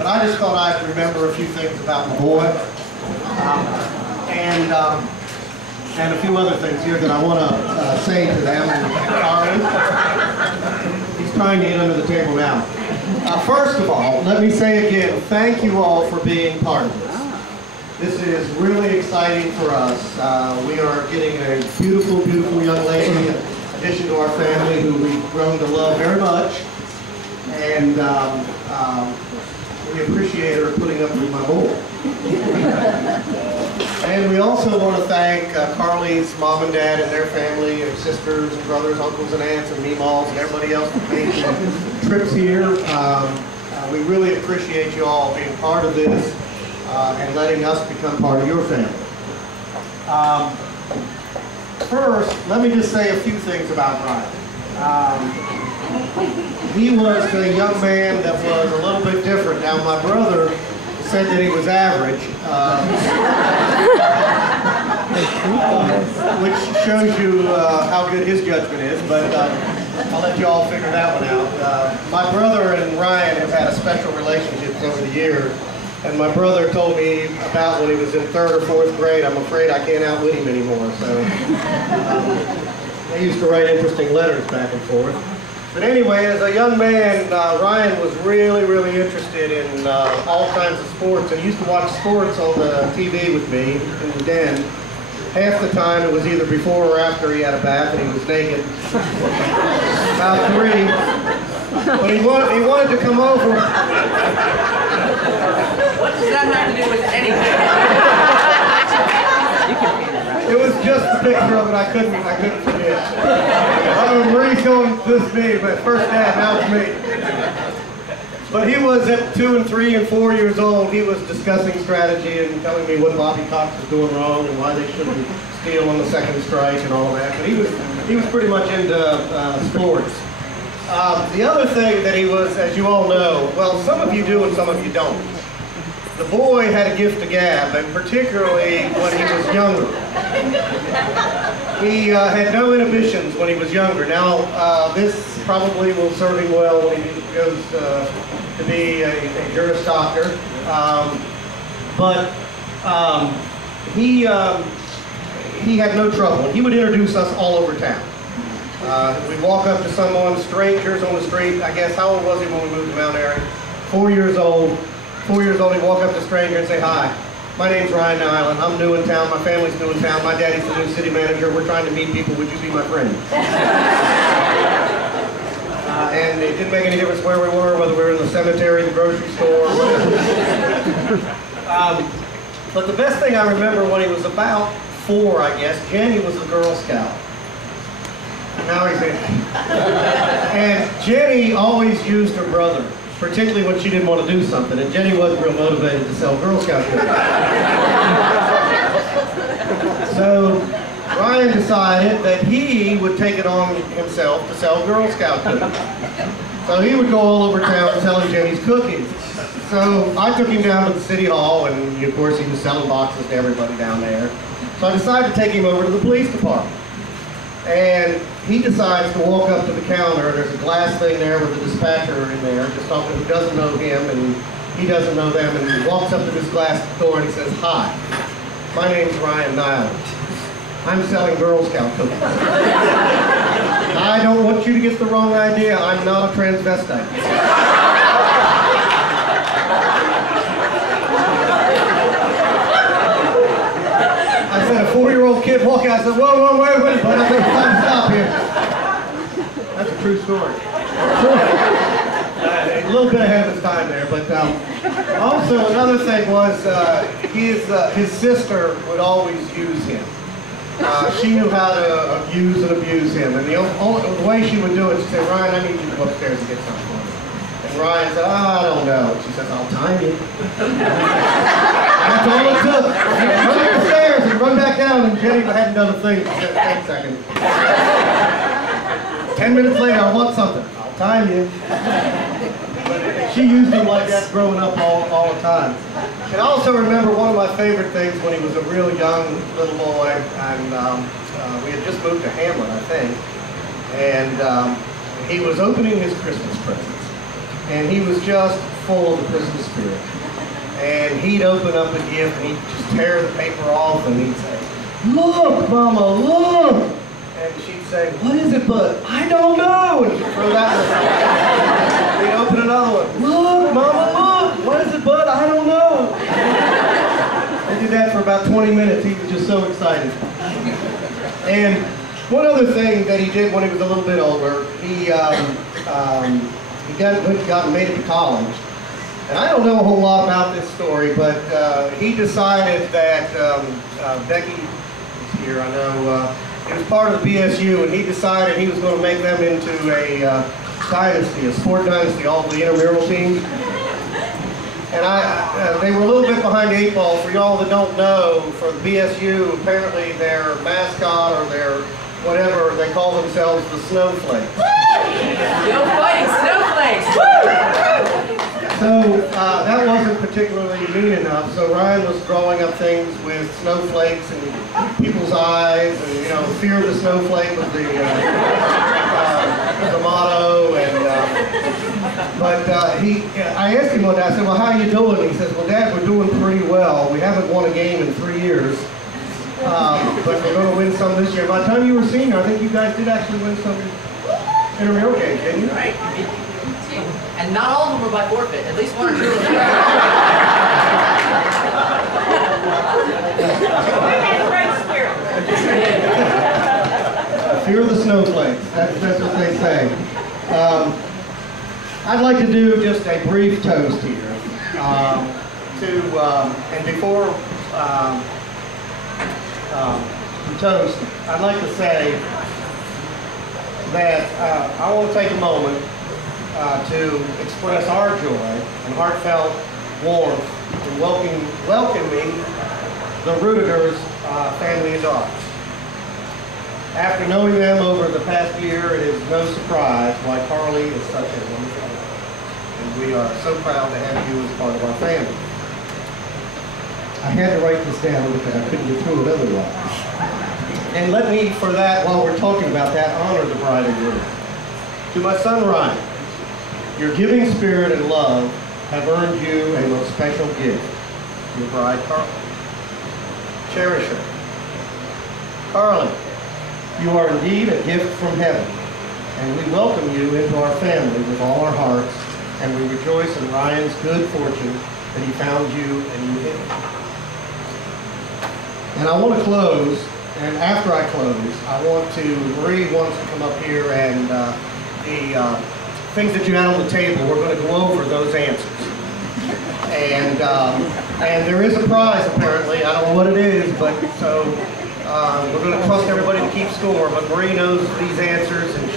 But I just thought I'd remember a few things about my boy, and a few other things here that I want to say to them. And he's trying to get under the table now. First of all, let me say again, thank you all for being part of this. This is really exciting for us. We are getting a beautiful, beautiful young lady in addition to our family who we've grown to love very much. And we appreciate her putting up with my boy. And we also want to thank Carly's mom and dad and their family, and sisters and brothers, uncles and aunts, and meemaws, and everybody else that made trips here. We really appreciate you all being part of this and letting us become part of your family. First, let me just say a few things about Ryan. He was a young man that was a little bit different. Now, my brother said that he was average, which shows you how good his judgment is, but I'll let you all figure that one out. My brother and Ryan have had a special relationship over the years, and my brother told me about when he was in 3rd or 4th grade. I'm afraid I can't outwit him anymore, so they used to write interesting letters back and forth. But anyway, as a young man, Ryan was really, really interested in all kinds of sports, and he used to watch sports on the TV with me in the den. Half the time it was either before or after he had a bath and he was naked. About 3. But he wanted to come over. What does that have to do with anything? It was just a picture of it. I couldn't forget. Marie's going this me, but first dad, now it's me. But he was at 2 and 3 and 4 years old. He was discussing strategy and telling me what Bobby Cox was doing wrong and why they shouldn't steal on the 2nd strike and all that. But he was pretty much into sports. The other thing that he was, as you all know, well, some of you do and some of you don't. The boy had a gift of gab, and particularly when he was younger. He had no inhibitions when he was younger. Now, this probably will serve him well when he goes to be a Juris Doctor. He had no trouble. He would introduce us all over town. We'd walk up to someone, strangers on the street. I guess, how old was he when we moved to Mount Airy? 4 years old. 4 years old, he'd walk up to a stranger and say, "Hi, my name's Ryan Nyland. I'm new in town. My family's new in town. My daddy's the new city manager. We're trying to meet people. Would you be my friend?" And it didn't make any difference where we were, whether we were in the cemetery, the grocery store, whatever. But the best thing I remember when he was about 4, I guess, Jenny was a Girl Scout. Now he's in. And Jenny always used her brother, particularly when she didn't want to do something, and Jenny wasn't real motivated to sell Girl Scout cookies. So Ryan decided that he would take it on himself to sell Girl Scout cookies. So he would go all over town selling Jenny's cookies. So I took him down to the city hall, and of course he was selling boxes to everybody down there. So I decided to take him over to the police department. And he decides to walk up to the counter. There's a glass thing there with a dispatcher in there, just talking who doesn't know him and he doesn't know them. And he walks up to this glass door and he says, "Hi, my name's Ryan Nyland. I'm selling Girl Scout cookies. I don't want you to get the wrong idea. I'm not a transvestite." I said, a 4-year-old kid walking out, I said, whoa, wait, but I think it's time to stop here. That's a true story. A little bit ahead of his time there, but also another thing was his sister would always use him. She knew how to use and abuse him, and the way she would do it, she'd say, "Ryan, I need you to go upstairs and get something for me." And Ryan said, "Oh, I don't know." She says, "I'll time you." That's all it took. Run up the stairs and run back down, and Jenny hadn't done a thing. She said, "Wait a second." 10 minutes later, "I want something." "I'll time you." She used him like that growing up all the time. And I also remember one of my favorite things when he was a real young little boy, and we had just moved to Hamlet, I think, and he was opening his Christmas presents. and he was just full of the Christmas spirit. And he'd open up a gift and he'd just tear the paper off and he'd say, "Look, Mama, look!" And she'd say, "What is it, Bud?" "I don't know." And she'd throw that one. He'd open another one. "Look, Mama, look! What is it, Bud? I don't know." He did that for about 20 minutes. He was just so excited. And one other thing that he did when he was a little bit older, he made it to college. And I don't know a whole lot about this story, but he decided that Becky is here, I know, he was part of the BSU, and he decided he was going to make them into a dynasty, a sport dynasty, all the intramural teams. And they were a little bit behind the 8 ball. For y'all that don't know, for the BSU, apparently their mascot or their whatever, they call themselves the Snowflakes. No fighting snowflakes! So that wasn't particularly mean enough. So Ryan was drawing up things with snowflakes and people's eyes, and you know, fear of the snowflake was the motto. But I asked him one day. I said, "Well, how are you doing?" He says, "Well, Dad, we're doing pretty well. We haven't won a game in 3 years, but we're going to win some this year." By the time you were senior, I think you guys did actually win some intramural games, didn't you? Right. And not all of them were by forfeit. At least 1 or 2 of them. Fear of the snowflakes. That's what they say. I'd like to do just a brief toast here. And before we toast, I'd like to say that I want to take a moment to express our joy and heartfelt warmth in welcoming the Ruditers family of dogs. After knowing them over the past year, it is no surprise why Carly is such a wonderful woman. And we are so proud to have you as part of our family. I had to write this down because I couldn't get through it otherwise. And let me, for that, while we're talking about that, honor the bride and groom. To my son Ryan, your giving spirit and love have earned you a most special gift. Your bride, Carly. Cherish her. Carly, you are indeed a gift from heaven, and we welcome you into our family with all our hearts, and we rejoice in Ryan's good fortune that he found you and you him. And I want to close, and after I close, Marie wants to come up here, and the things that you had on the table, we're going to go over those answers. And there is a prize, apparently. I don't know what it is, but so we're going to trust everybody to keep score. But Marie knows these answers, and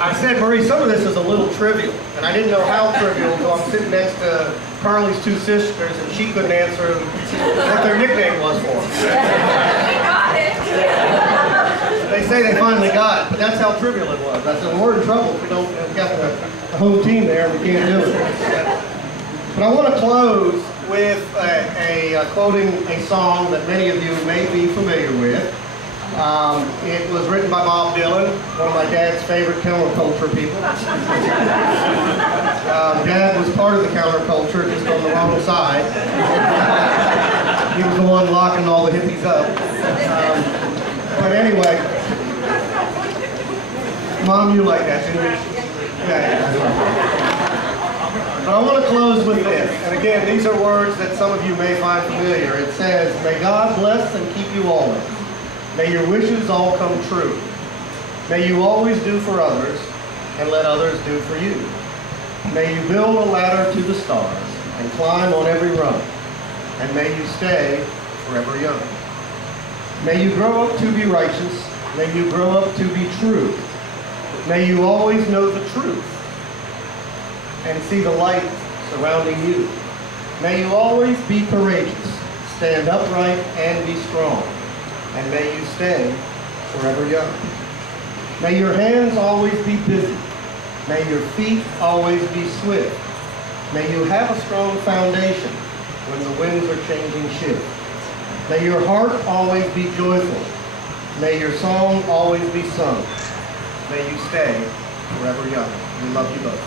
I said, Marie, some of this is a little trivial, and I didn't know how trivial, so I'm sitting next to Carly's 2 sisters, and she couldn't answer what their nickname was for them. We got it. They say they finally got it, but that's how trivial it was. I said, well, we're in trouble if we don't get the home team there, and we can't do it. But I want to close with quoting a song that many of you may be familiar with. It was written by Bob Dylan, one of my dad's favorite counterculture people. Dad was part of the counterculture, just on the wrong side. He was the one locking all the hippies up. But anyway, Mom, you like that, didn't you? Yeah. But I want to close with this. And again, these are words that some of you may find familiar. It says, "May God bless and keep you always. May your wishes all come true. May you always do for others and let others do for you. May you build a ladder to the stars and climb on every rung. And may you stay forever young. May you grow up to be righteous. May you grow up to be true. May you always know the truth and see the light surrounding you. May you always be courageous, stand upright and be strong. And may you stay forever young. May your hands always be busy. May your feet always be swift. May you have a strong foundation when the winds are changing shift. May your heart always be joyful. May your song always be sung. May you stay forever young." We love you both.